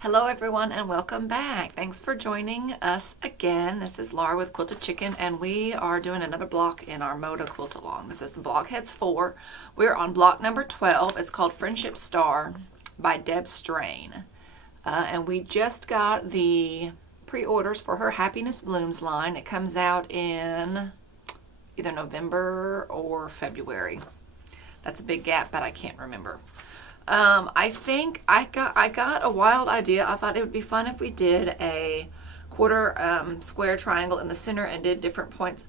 Hello everyone and welcome back. Thanks for joining us again. This is Laura with Quilted Chicken and we are doing another block in our Moda Quilt Along. This is the Blockheads 4. We're on block number 12. It's called Friendship Star by Deb Strain. And we just got the pre-orders for her Happiness Blooms line. It comes out in either November or February. That's a big gap, but I can't remember. I think I got a wild idea. I thought it would be fun if we did a quarter square triangle in the center and did different points.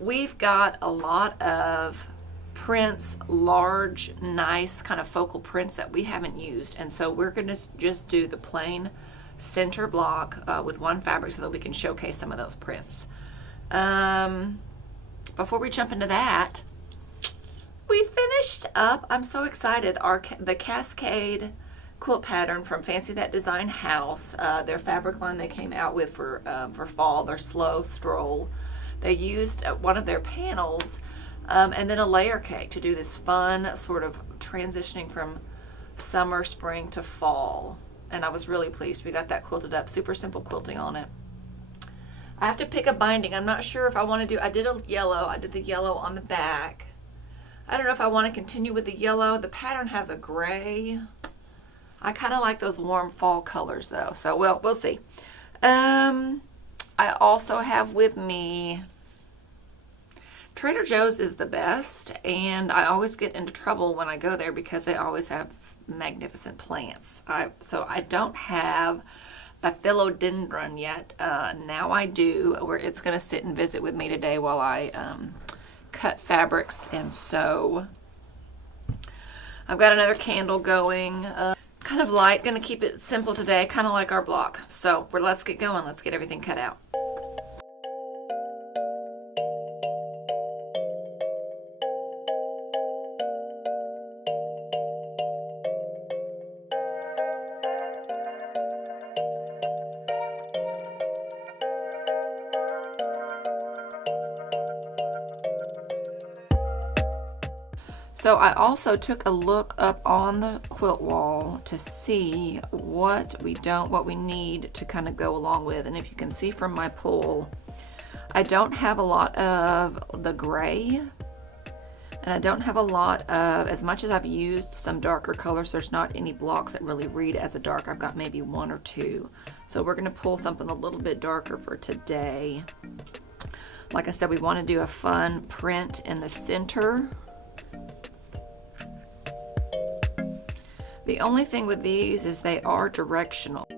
We've got a lot of prints, large, nice kind of focal prints that we haven't used, and so we're going to just do the plain center block with one fabric so that we can showcase some of those prints. Before we jump into that, we finished up, I'm so excited, the Cascade quilt pattern from Fancy That Design House. Their fabric line they came out with for fall, their Slow Stroll. They used one of their panels and then a layer cake to do this fun sort of transitioning from summer, spring to fall. And I was really pleased. We got that quilted up, super simple quilting on it. I have to pick a binding. I'm not sure if I want to do, I did the yellow on the back. I don't know if I want to continue with the yellow. The pattern has a gray. I kind of like those warm fall colors though, so we'll see. I also have with me, Trader Joe's is the best, and I always get into trouble when I go there because they always have magnificent plants. So I don't have a philodendron yet. Now I do, where it's going to sit and visit with me today while I cut fabrics and sew. I've got another candle going, kind of light, gonna keep it simple today, kind of like our block. So let's get going, let's get everything cut out. So I also took a look up on the quilt wall to see what we need to kind of go along with. And if you can see from my pull, I don't have a lot of the gray, and I don't have a lot of, as much as I've used some darker colors, there's not any blocks that really read as a dark. I've got maybe one or two. So we're gonna pull something a little bit darker for today. Like I said, we want to do a fun print in the center. The only thing with these is they are directional.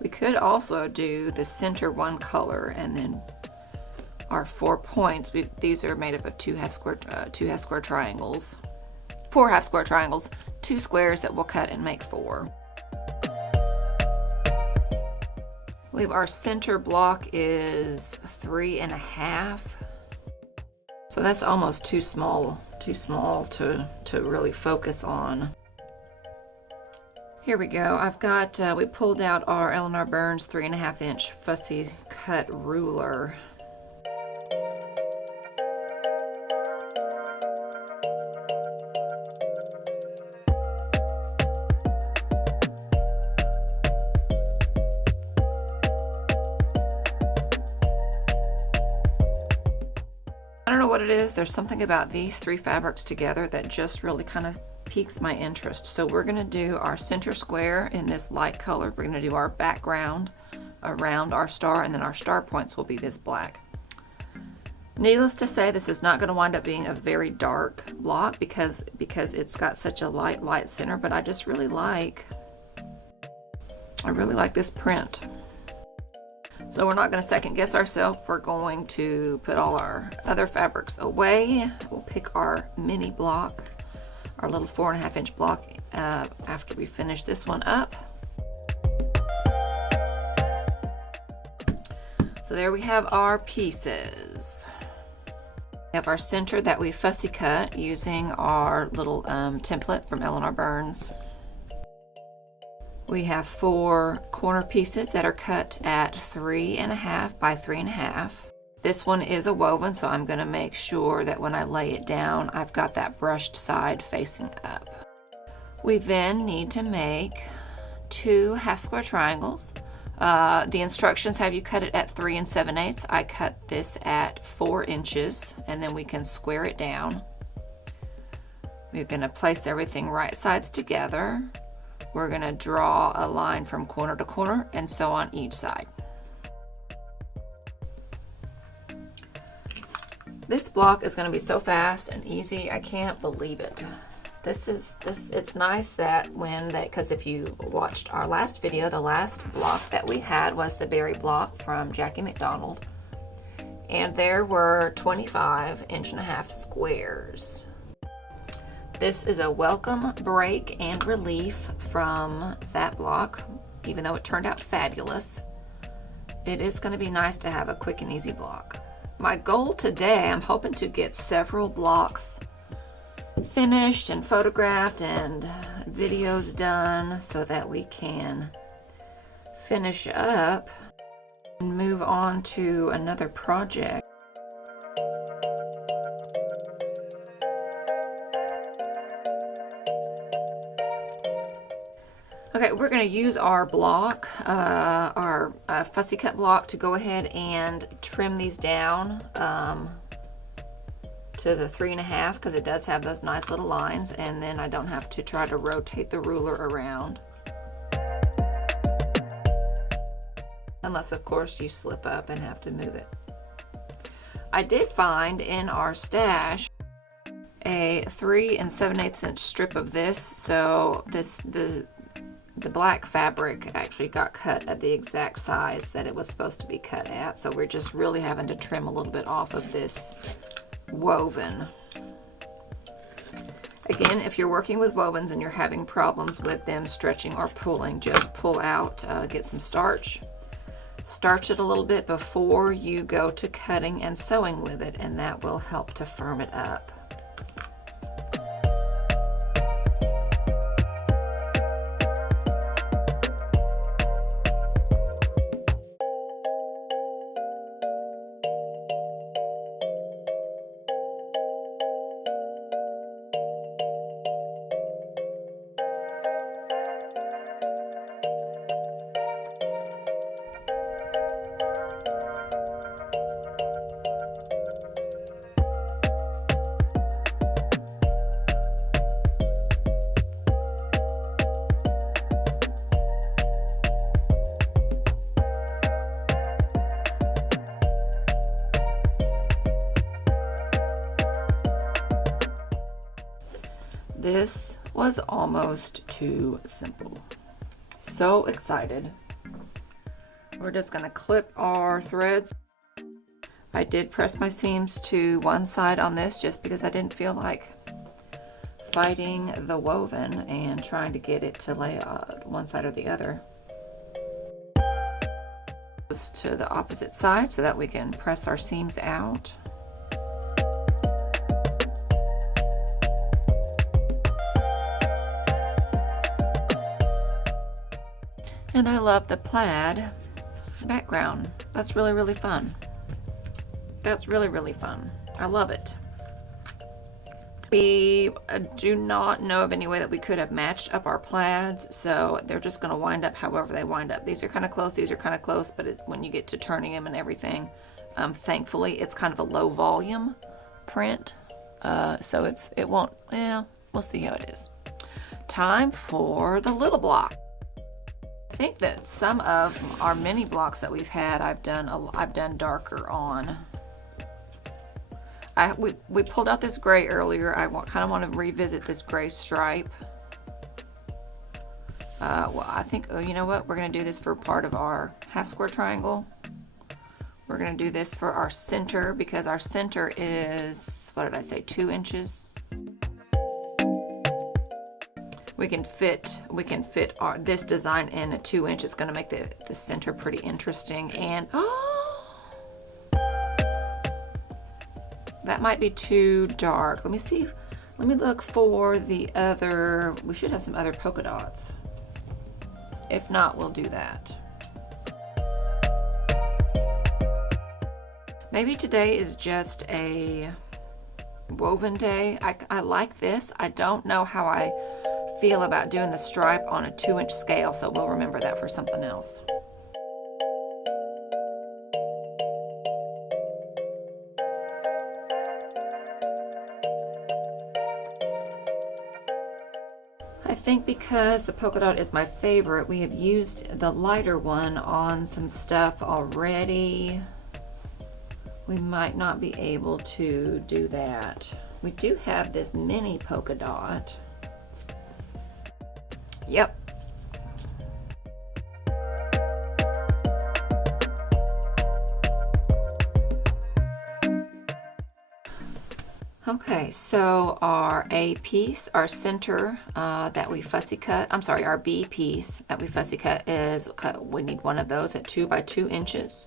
We could also do the center one color and then our 4 points. These are made up of two half square triangles, 4 half square triangles, 2 squares that we'll cut and make 4. I believe our center block is 3.5. So that's almost too small to really focus on. Here we go. I've got, we pulled out our Eleanor Burns 3.5 inch fussy cut ruler. I don't know what it is. There's something about these 3 fabrics together that just really kind of piques my interest. So we're going to do our center square in this light color. We're going to do our background around our star, and then our star points will be this black. Needless to say, this is not going to wind up being a very dark block because it's got such a light center, but I just really like this print. So we're not going to second guess ourselves. We're going to put all our other fabrics away. We'll pick our mini block, our little 4.5 inch block, after we finish this one up. So there we have our pieces. We have our center that we fussy cut using our little template from Eleanor Burns. We have 4 corner pieces that are cut at 3.5 by 3.5. This one is a woven, so I'm going to make sure that when I lay it down, I've got that brushed side facing up. We then need to make 2 half square triangles. The instructions have you cut it at 3 7/8. I cut this at 4 inches, and then we can square it down. We're going to place everything right sides together. We're going to draw a line from corner to corner, and so on each side. This block is going to be so fast and easy, I can't believe it. It's nice that because if you watched our last video, the last block that we had was the berry block from Jackie McDonald. And there were 25 1.5-inch squares. This is a welcome break and relief from that block, even though it turned out fabulous. It is going to be nice to have a quick and easy block. My goal today, I'm hoping to get several blocks finished and photographed and videos done so that we can finish up and move on to another project. Okay, we're going to use our block, our fussy cut block, to go ahead and trim these down to the 3.5, because it does have those nice little lines, and then I don't have to try to rotate the ruler around. Unless, of course, you slip up and have to move it. I did find in our stash a 3 7/8 strip of this, so the black fabric actually got cut at the exact size that it was supposed to be cut at, so we're just really having to trim a little bit off of this woven. Again, if you're working with wovens and you're having problems with them stretching or pulling, just pull out, get some starch, starch it a little bit before you go to cutting and sewing with it, and that will help to firm it up. This was almost too simple. So excited. We're just gonna clip our threads. I did press my seams to one side on this just because I didn't feel like fighting the woven and trying to get it to lay one side or the other. To the opposite side so that we can press our seams out. And I love the plaid background. That's really, really fun. That's really, really fun. I love it. We do not know of any way that we could have matched up our plaids, so they're just going to wind up however they wind up. These are kind of close, these are kind of close, but when you get to turning them and everything, thankfully it's kind of a low volume print, so it won't, well, we'll see how it is. Time for the little block. I think that some of our mini blocks that we've had, I've done darker on. We pulled out this gray earlier. I kind of want to revisit this gray stripe. Well, I think, oh, you know what? We're going to do this for part of our half square triangle. We're going to do this for our center because our center is, what did I say, 2 inches. We can fit this design in at 2 inches. It's going to make the center pretty interesting. And that might be too dark. Let me see. Let me look for the other. We should have some other polka dots. If not, we'll do that. Maybe today is just a woven day. I like this. I don't know how I feel about doing the stripe on a 2-inch scale, so we'll remember that for something else. I think because the polka dot is my favorite, we have used the lighter one on some stuff already. We might not be able to do that. We do have this mini polka dot. Yep. Okay, so our A piece, our center that we fussy cut, I'm sorry, our B piece that we fussy cut is cut, we need one of those at 2 by 2 inches.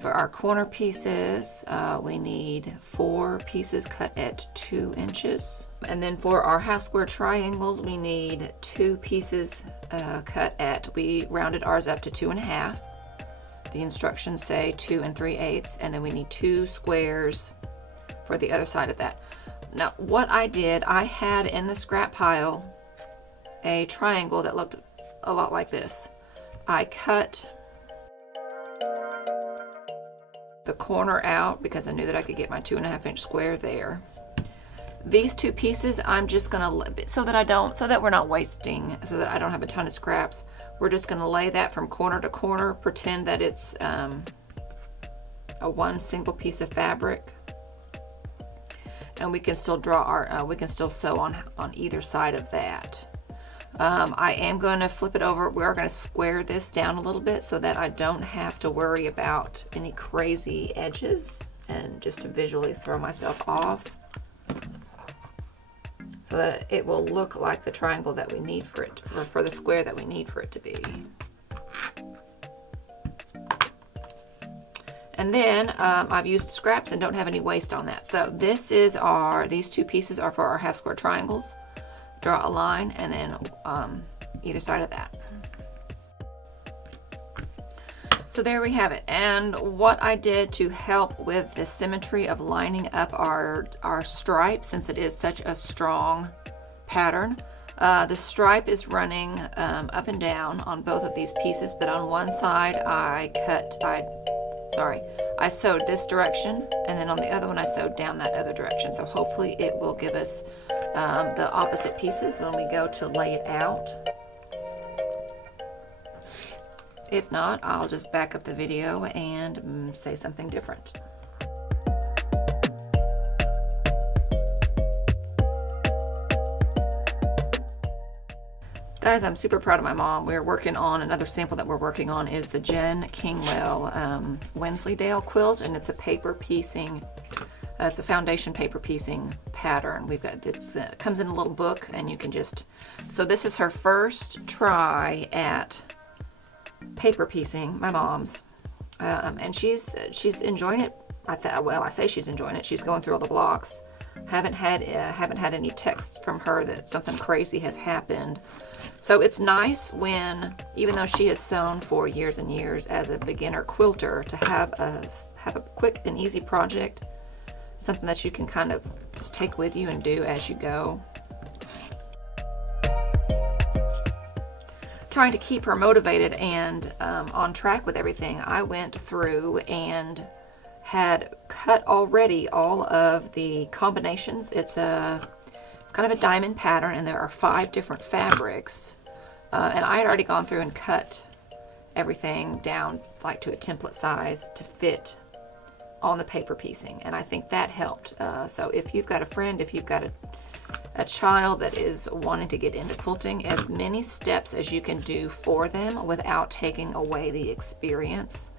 For our corner pieces, we need 4 pieces cut at 2 inches. And then for our half square triangles, we need 2 pieces cut at, we rounded ours up to 2.5. The instructions say 2 3/8, and then we need 2 squares for the other side of that. Now, what I did, I had in the scrap pile a triangle that looked a lot like this. I cut the corner out because I knew that I could get my 2.5-inch square there. These 2 pieces, I'm just gonna, so that we're not wasting, so that I don't have a ton of scraps, we're just gonna lay that from corner to corner, pretend that it's a one single piece of fabric, and we can still draw our, we can still sew on either side of that. I am going to flip it over. We are going to square this down a little bit so that I don't have to worry about any crazy edges and just to visually throw myself off, so that it will look like the triangle that we need for it, or for the square that we need for it to be. And then I've used scraps and don't have any waste on that. So this is these 2 pieces are for our half square triangles. Draw a line and then either side of that. So there we have it. And what I did to help with the symmetry of lining up our stripe, since it is such a strong pattern, the stripe is running up and down on both of these pieces, but on one side I sewed this direction, and then on the other one I sewed down that other direction. So hopefully it will give us the opposite pieces when we go to lay it out. If not, I'll just back up the video and say something different. Guys, I'm super proud of my mom. We're working on another sample that we're working on is the Jen Kingwell Wensleydale quilt, and it's a paper piecing. It's a foundation paper piecing pattern. We've got this comes in a little book, and you can just. So this is her first try at paper piecing, my mom's, and she's enjoying it. I say she's enjoying it. She's going through all the blocks. Haven't had any texts from her that something crazy has happened. So it's nice when, even though she has sewn for years and years as a beginner quilter, to have a quick and easy project, something that you can kind of just take with you and do as you go. Trying to keep her motivated and on track with everything, I went through and had cut already all of the combinations. It's kind of a diamond pattern, and there are 5 different fabrics, and I had already gone through and cut everything down like to a template size to fit on the paper piecing, and I think that helped. So if you've got a friend, if you've got a child that is wanting to get into quilting, as many steps as you can do for them without taking away the experience.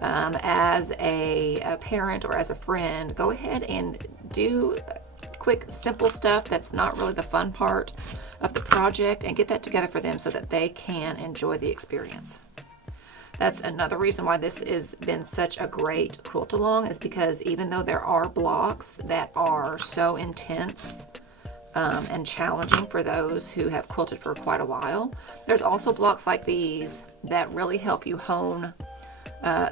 As a parent or as a friend, go ahead and do quick, simple stuff that's not really the fun part of the project, and get that together for them so that they can enjoy the experience. That's another reason why this has been such a great quilt along, is because even though there are blocks that are so intense and challenging for those who have quilted for quite a while, there's also blocks like these that really help you hone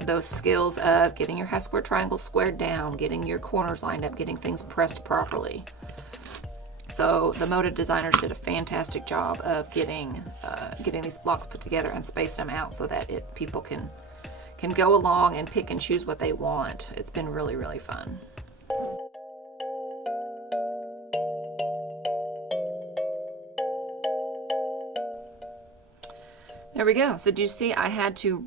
those skills of getting your half square triangles squared down, getting your corners lined up, getting things pressed properly. So the Moda designers did a fantastic job of getting these blocks put together and spaced them out so that people can go along and pick and choose what they want. It's been really, really fun. There we go. So do you see I had to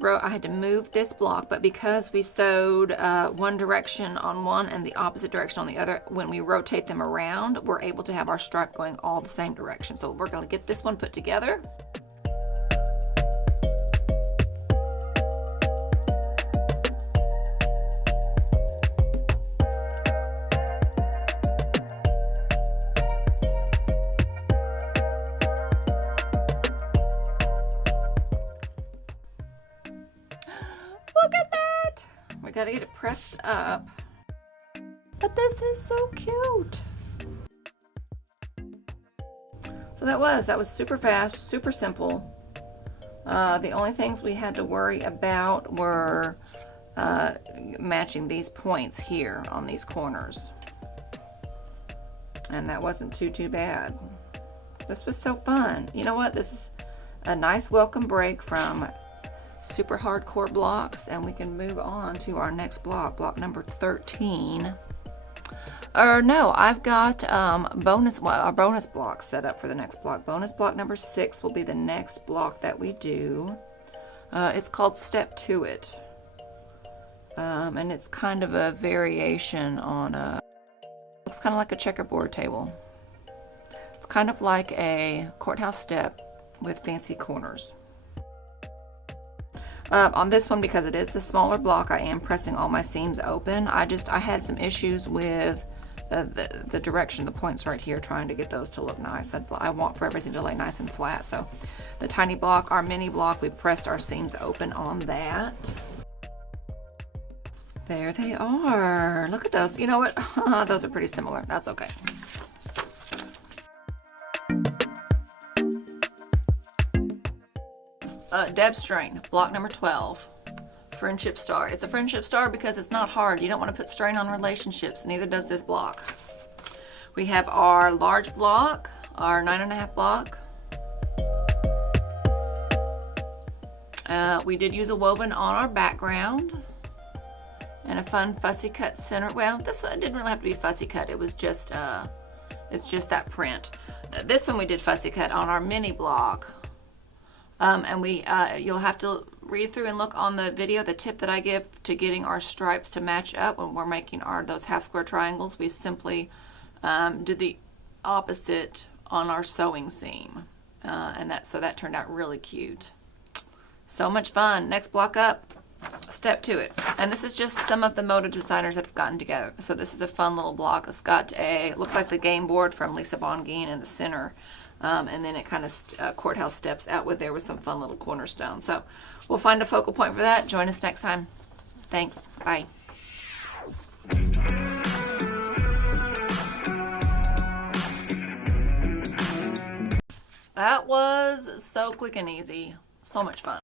move this block, but because we sewed one direction on one and the opposite direction on the other, when we rotate them around, we're able to have our stripe going all the same direction. So we're going to get this one put together. Look at that! We gotta get it pressed up. But this is so cute. So that was super fast, super simple. The only things we had to worry about were matching these points here on these corners. And that wasn't too bad. This was so fun. You know what? This is a nice welcome break from super hardcore blocks, and we can move on to our next block number 13. Or no, I've got our bonus block set up for the next block. Bonus block number 6 will be the next block that we do. It's called Step To It, and it's kind of a variation on looks kind of like a checkerboard table. It's kind of like a courthouse step with fancy corners. On this one, because it is the smaller block, I am pressing all my seams open. I had some issues with the direction, the points right here, trying to get those to look nice. I want for everything to lay nice and flat. So the tiny block, our mini block, we pressed our seams open on that. There they are. Look at those. You know what? Those are pretty similar. That's okay. Deb Strain, block number 12, Friendship Star. It's a friendship star because it's not hard. You don't want to put strain on relationships, neither does this block. We have our large block, our 9.5 block. We did use a woven on our background and a fun fussy cut center. Well, this one didn't really have to be fussy cut. It was just, it's just that print. This one we did fussy cut on our mini block. And you'll have to read through and look on the video, the tip that I give to getting our stripes to match up when we're making those half square triangles. We simply did the opposite on our sewing seam. So that turned out really cute. So much fun. Next block up, Step To It. And this is just some of the Moda designers that have gotten together. So this is a fun little block. It's got looks like the game board from Lisa Bongean in the center. And then it kind of courthouse steps out with some fun little cornerstones. So we'll find a focal point for that. Join us next time. Thanks. Bye. That was so quick and easy. So much fun.